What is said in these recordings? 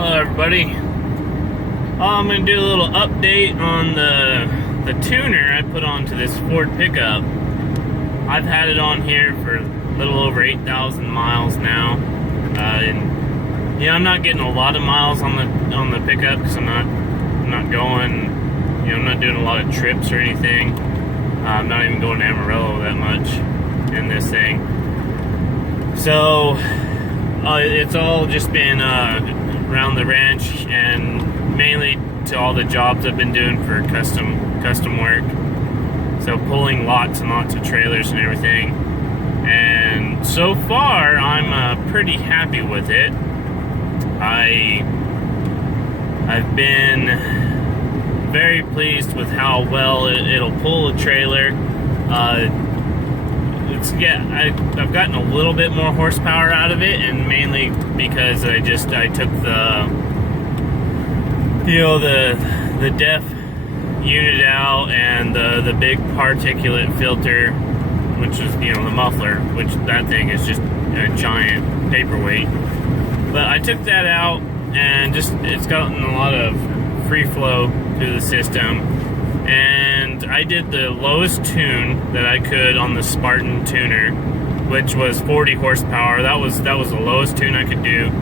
Hello everybody. I'm going to do a little update on the tuner I put onto this Ford pickup. I've had it on here for a little over 8,000 miles now. And I'm not getting a lot of miles on the pickup because I'm not going, I'm not doing a lot of trips or anything. I'm not even going to Amarillo that much in this thing. So it's all just been around the ranch and mainly to all the jobs I've been doing for custom work. So pulling lots and lots of trailers and everything. And so far, I'm pretty happy with it. I've been very pleased with how well it'll pull a trailer. I've gotten a little bit more horsepower out of it, and mainly because I took the DEF unit out and the big particulate filter, which is the muffler, which that thing is just a giant paperweight. But I took that out, and it's gotten a lot of free flow through the system. And I did the lowest tune that I could on the Spartan tuner, which was 40 horsepower. That was the lowest tune I could do.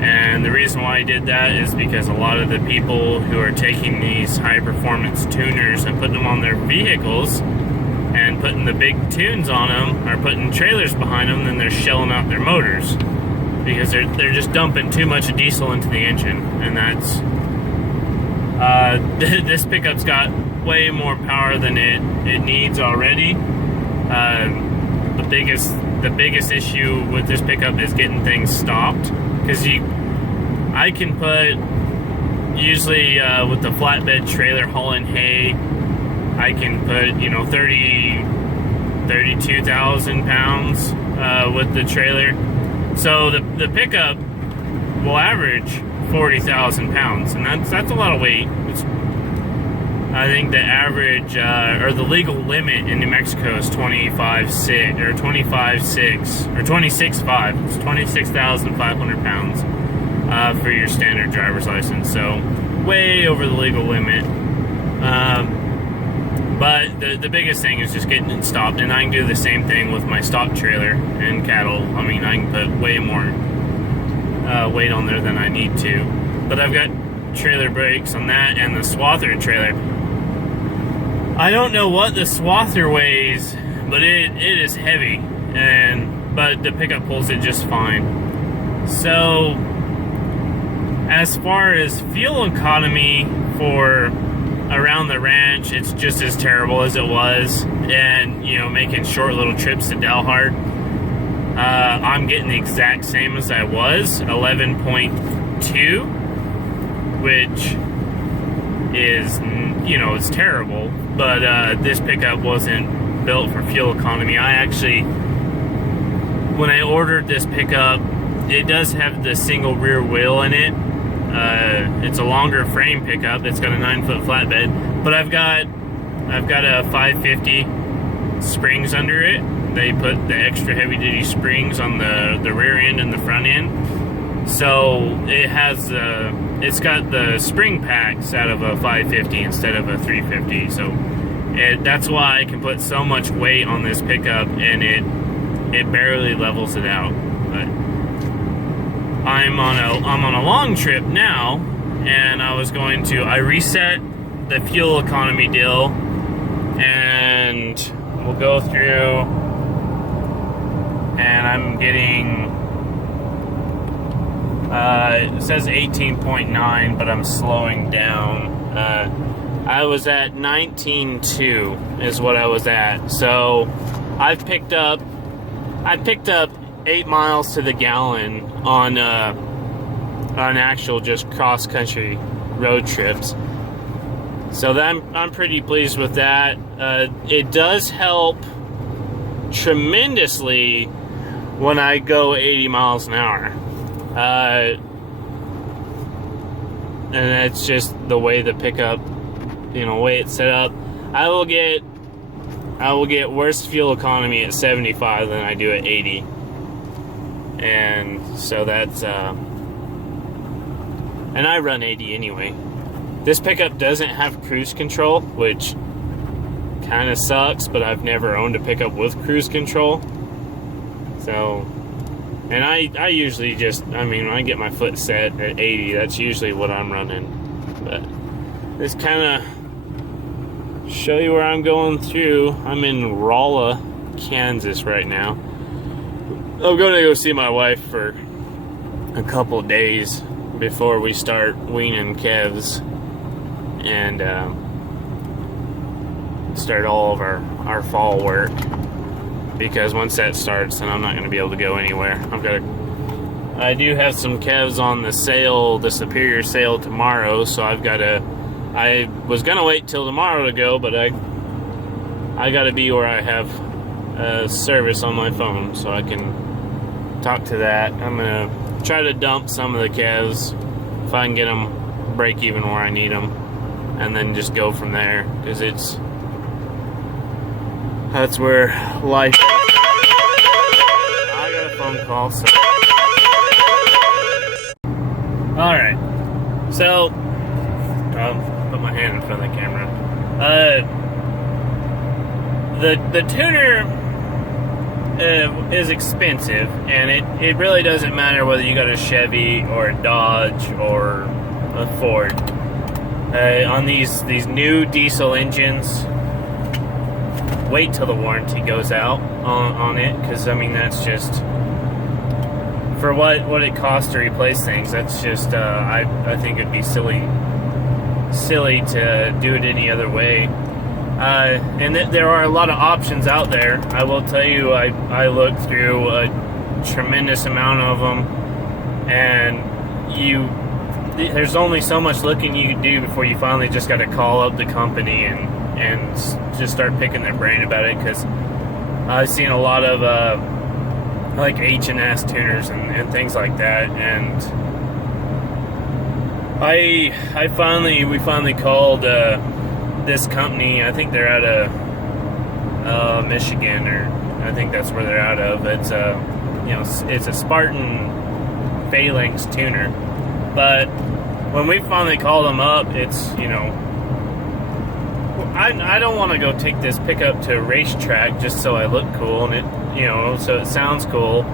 And the reason why I did that is because a lot of the people who are taking these high performance tuners and putting them on their vehicles and putting the big tunes on them are putting trailers behind them, and they're shelling out their motors because they're just dumping too much diesel into the engine. And that's this pickup's got way more power than it needs already. The biggest issue with this pickup is getting things stopped, because I can put, usually with the flatbed trailer hauling hay, I can put 32,000 pounds with the trailer. So the pickup will average 40,000 pounds, and that's a lot of weight. I think the average or the legal limit in New Mexico is 25.6 or 25.6 or 26.5. It's 26,500 pounds for your standard driver's license. So way over the legal limit. But the biggest thing is just getting it stopped, and I can do the same thing with my stock trailer and cattle. I mean, I can put way more weight on there than I need to. But I've got trailer brakes on that and the swather trailer. I don't know what the swather weighs, but it is heavy, but the pickup pulls it just fine. So as far as fuel economy for around the ranch, it's just as terrible as it was. And making short little trips to Dalhart, I'm getting the exact same as I was, 11.2, which is, it's terrible. But this pickup wasn't built for fuel economy. When I ordered this pickup, it does have the single rear wheel in it. It's a longer frame pickup. It's got a 9-foot flatbed, but I've got a 550 springs under it. They put the extra heavy duty springs on the rear end and the front end. So it's got the spring packs out of a 550 instead of a 350. So that's why I can put so much weight on this pickup, and it barely levels it out. But I'm on a long trip now, and I reset the fuel economy deal, and we'll go through, and I'm getting it says 18.9, but I'm slowing down. I was at 19.2 is what I was at. So I picked up 8 miles to the gallon on actual just cross country road trips. So I'm pretty pleased with that. It does help tremendously when I go 80 miles an hour. And that's just the way the pickup, way it's set up. I will get worse fuel economy at 75 than I do at 80. And so that's and I run 80 anyway. This pickup doesn't have cruise control, which kind of sucks, but I've never owned a pickup with cruise control. So, and I usually just, I mean, when I get my foot set at 80, that's usually what I'm running. But this kind of show you where I'm going through. I'm in Rolla, Kansas right now. I'm going to go see my wife for a couple days before we start weaning calves and start all of our fall work, because once that starts, then I'm not going to be able to go anywhere. I do have some calves on the sale, the Superior sale tomorrow, so I was going to wait till tomorrow to go, but I got to be where I have service on my phone so I can talk to that. I'm going to try to dump some of the calves if I can get them break even where I need them, and then just go from there, because that's where life is. I got a phone call, so. Alright. So, I'll put my hand in front of the camera. The tuner is expensive, and it really doesn't matter whether you got a Chevy or a Dodge or a Ford. On these new diesel engines, wait till the warranty goes out on it, because I mean, that's just for what it costs to replace things. That's just I think it'd be silly to do it any other way. And there are a lot of options out there. I will tell you, I looked through a tremendous amount of them, and there's only so much looking you can do before you finally just got to call up the company and just start picking their brain about it, because I've seen a lot of like H&S tuners and things like that, and we finally called this company. I think they're out of Michigan, or I think that's where they're out of. It's it's a Spartan Phalanx tuner, but when we finally called them up, it's I don't want to go take this pickup to a racetrack just so I look cool and it so it sounds cool.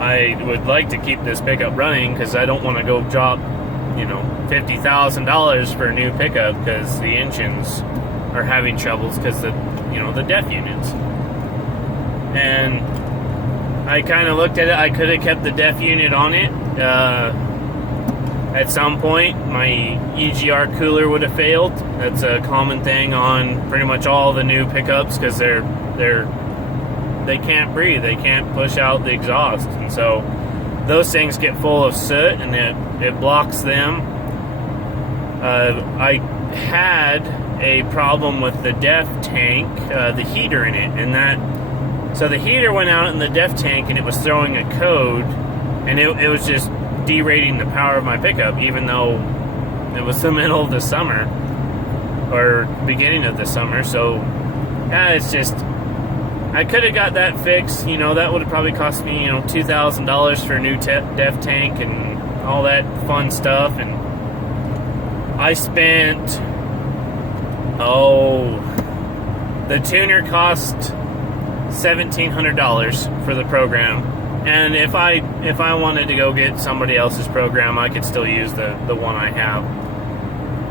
I would like to keep this pickup running, because I don't want to go drop $50,000 for a new pickup because the engines are having troubles because the DEF units. And I kind of looked at it. I could have kept the DEF unit on it. At some point, my EGR cooler would have failed. That's a common thing on pretty much all the new pickups, because they can't breathe. They can't push out the exhaust, and so those things get full of soot, and it blocks them. I had a problem with the DEF tank, the heater in it, and so the heater went out in the DEF tank, and it was throwing a code, and it was just derating the power of my pickup, even though it was the middle of the summer or beginning of the summer. So it's just, I could have got that fixed. That would have probably cost me $2,000 for a new DEF tank and all that fun stuff. And I spent the tuner cost $1,700 for the program. And if I wanted to go get somebody else's program, I could still use the one I have.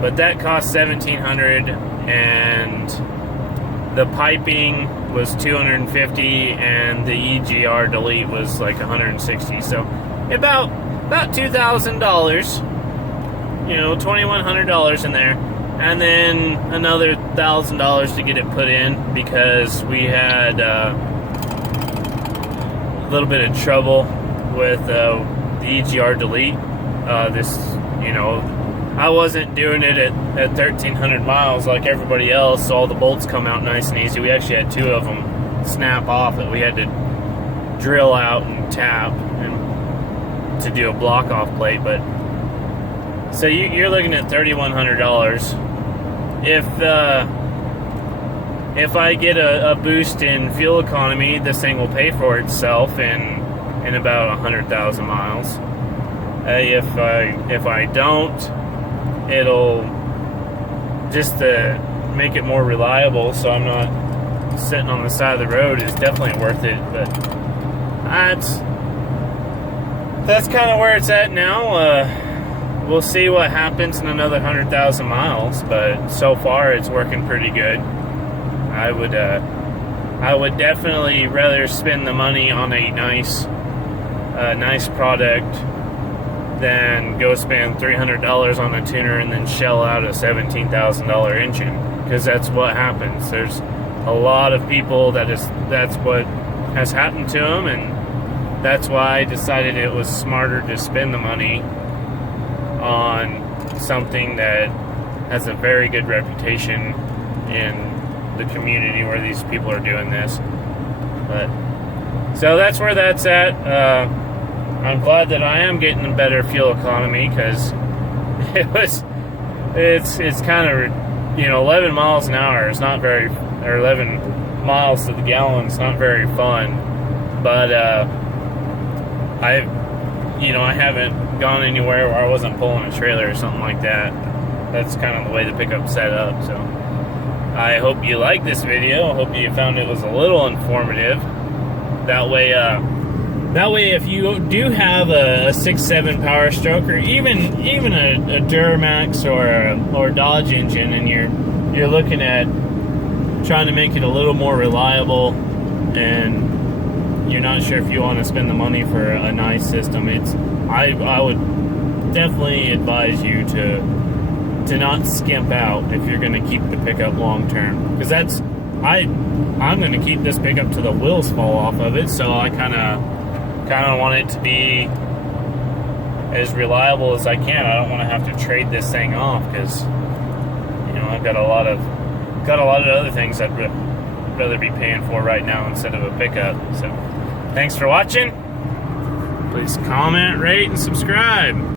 But that cost $1,700, and the piping was $250, and the EGR delete was like $160. So about $2,000, $2,100 in there, and then another $1,000 to get it put in, because we had a little bit of trouble with the EGR delete. I wasn't doing it at 1,300 miles like everybody else, so all the bolts come out nice and easy. We actually had 2 of them snap off that we had to drill out and tap and to do a block off plate. But so you're looking at $3,100. If I get a boost in fuel economy, this thing will pay for itself in about 100,000 miles. If I don't, it'll just make it more reliable, so I'm not sitting on the side of the road. Is definitely worth it. But that's kind of where it's at now. We'll see what happens in another 100,000 miles, but so far it's working pretty good. I would definitely rather spend the money on a nice product than go spend $300 on a tuner and then shell out a $17,000 engine, because that's what happens. There's a lot of people that's what has happened to them, and that's why I decided it was smarter to spend the money on something that has a very good reputation in the community where these people are doing this. But so that's where that's at. I'm glad that I am getting a better fuel economy, because it's kind of, 11 miles an hour is not very, or 11 miles to the gallon is not very fun. But I haven't gone anywhere where I wasn't pulling a trailer or something like that. That's kind of the way the pickup's set up. So I hope you liked this video. I hope you found it was a little informative. That way, if you do have a 6.7 Power Stroke, or even a Duramax or Dodge engine, and you're looking at trying to make it a little more reliable, and you're not sure if you want to spend the money for a nice system, I would definitely advise you to not skimp out if you're going to keep the pickup long term, because I'm going to keep this pickup till the wheels fall off of it. So I kind of want it to be as reliable as I can. I don't want to have to trade this thing off, because I've got a lot of other things I'd rather be paying for right now instead of a pickup. So thanks for watching. Please comment, rate, and subscribe.